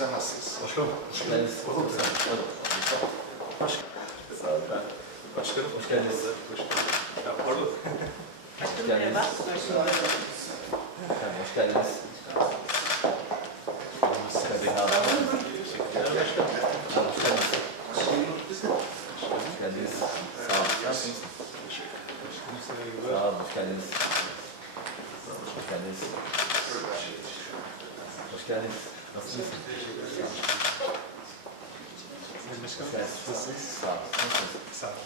Sizler nasılsınız? Başkanım. Hoş geldiniz. Oğlum sen. Sağ olun. Başkanım. Hoş geldiniz. Ya, pardon. Hoş geldiniz. Efendim, hoş geldiniz. Hoş geldiniz. Hoş geldiniz. Sağ olun. Nasılsınız? Sağ olun. Hoş geldiniz. Hoş geldiniz. Hoş geldiniz. Nasılsınız? Hoş geldiniz. Sağ olun. Nasılsınız? Sağ olun.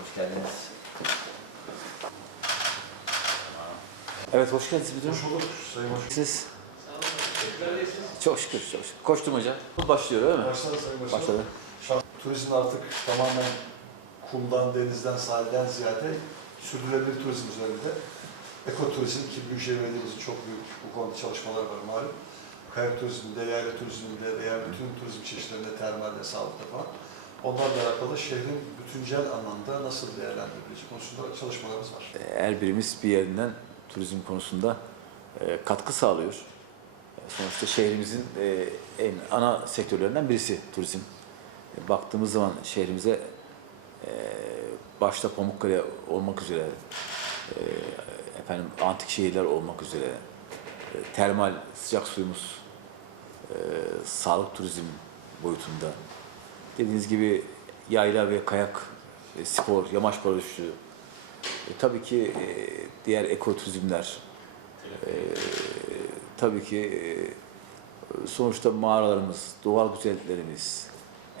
Hoş geldiniz. Evet, hoş geldiniz müdürüm. Hoş bulduk Sayın Başkanım. Siz? Çok şükür, çok şükür. Koşturmaca. Başlıyor öyle mi? Başladı Sayın Başkanım. Başladı. Şu an turizm artık tamamen kumdan, denizden, sahilden ziyade sürdürülebilir turizm üzerinde. Ekoturizm ki Büyükşehir Belediye'mizin çok büyük bu konuda çalışmalar var malum. Kayak turizminde, yayla turizminde veya bütün turizm çeşitlerinde, termalde, sağlıkta falan. Onlarla alakalı şehrin bütüncel anlamda nasıl değerlendirebileceği konusunda çalışmalarımız var. Her birimiz bir yerinden turizm konusunda e, katkı sağlıyor. E, Sonuçta şehrimizin e, en ana sektörlerinden birisi turizm. E, Baktığımız zaman şehrimize e, başta Pamukkale olmak üzere, e, efendim antik şehirler olmak üzere, e, termal sıcak suyumuz, e, sağlık turizm boyutunda, dediğiniz gibi yayla ve kayak, e, spor, yamaç paraşütü, e, tabii ki e, diğer ekoturizmler, e, tabii ki e, sonuçta mağaralarımız, doğal güzelliklerimiz,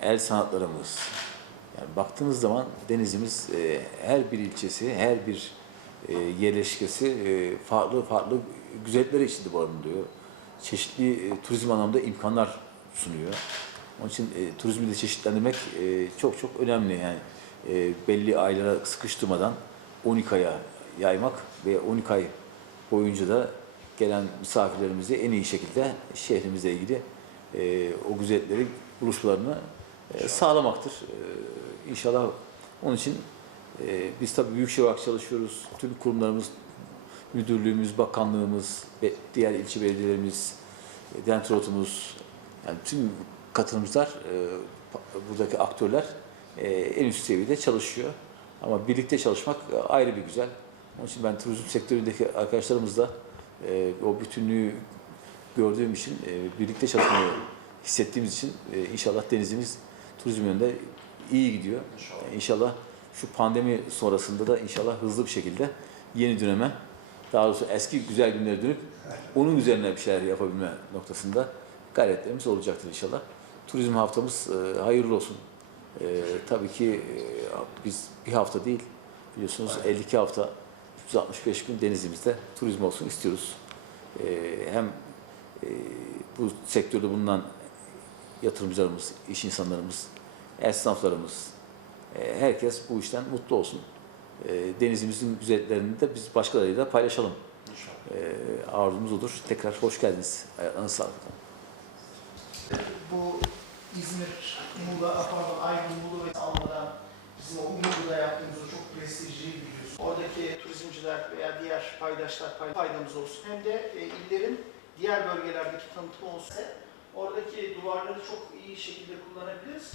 el sanatlarımız. Yani baktığınız zaman denizimiz e, her bir ilçesi, her bir e, yerleşkesi e, farklı farklı güzellikleri içinde barındırıyor. Çeşitli e, turizm anlamda imkanlar sunuyor. Onun için e, turizmi de çeşitlendirmek e, çok çok önemli. Yani e, belli aylara sıkıştırmadan 12 aya yaymak ve 12 ay boyunca da gelen misafirlerimizi en iyi şekilde şehrimizle ilgili e, o güzellikleri buluşmalarını e, sağlamaktır. E, inşallah onun için e, biz tabii büyükşehir olarak çalışıyoruz. Tüm kurumlarımız, müdürlüğümüz, bakanlığımız ve diğer ilçe belediyelerimiz, e, dentrotumuz, yani tüm katılımcılar, e, buradaki aktörler e, en üst seviyede çalışıyor. Ama birlikte çalışmak e, ayrı bir güzel. Onun için ben turizm sektöründeki arkadaşlarımızla e, o bütünlüğü gördüğüm için, e, birlikte çalışmayı hissettiğimiz için e, inşallah denizimiz turizm yönünde iyi gidiyor. E, İnşallah şu pandemi sonrasında da inşallah hızlı bir şekilde yeni döneme, daha doğrusu eski güzel günlere dönüp onun üzerine bir şeyler yapabilme noktasında gayretlerimiz olacaktır inşallah. Turizm haftamız e, hayırlı olsun. E, tabii ki e, biz bir hafta değil, biliyorsunuz 52 hafta, 365 gün denizimizde turizm olsun istiyoruz. E, hem e, bu sektörde bulunan yatırımcılarımız, iş insanlarımız, esnaflarımız, e, herkes bu işten mutlu olsun. E, denizimizin güzelliklerini de biz başkalarıyla paylaşalım. İnşallah. E, arzumuz odur. Tekrar hoş geldiniz. Ayağınız sağlık. bu İzmir, Muğla, pardon Aydın, Muğla ve almadan bizim o Umudu'da yaptığımız o çok prestijli biliyorsun. Oradaki turizmciler veya diğer paydaşlar pay- faydamız olsun. Hem de e, illerin diğer bölgelerdeki tanıtımı olsun. Oradaki duvarları çok iyi şekilde kullanabiliriz.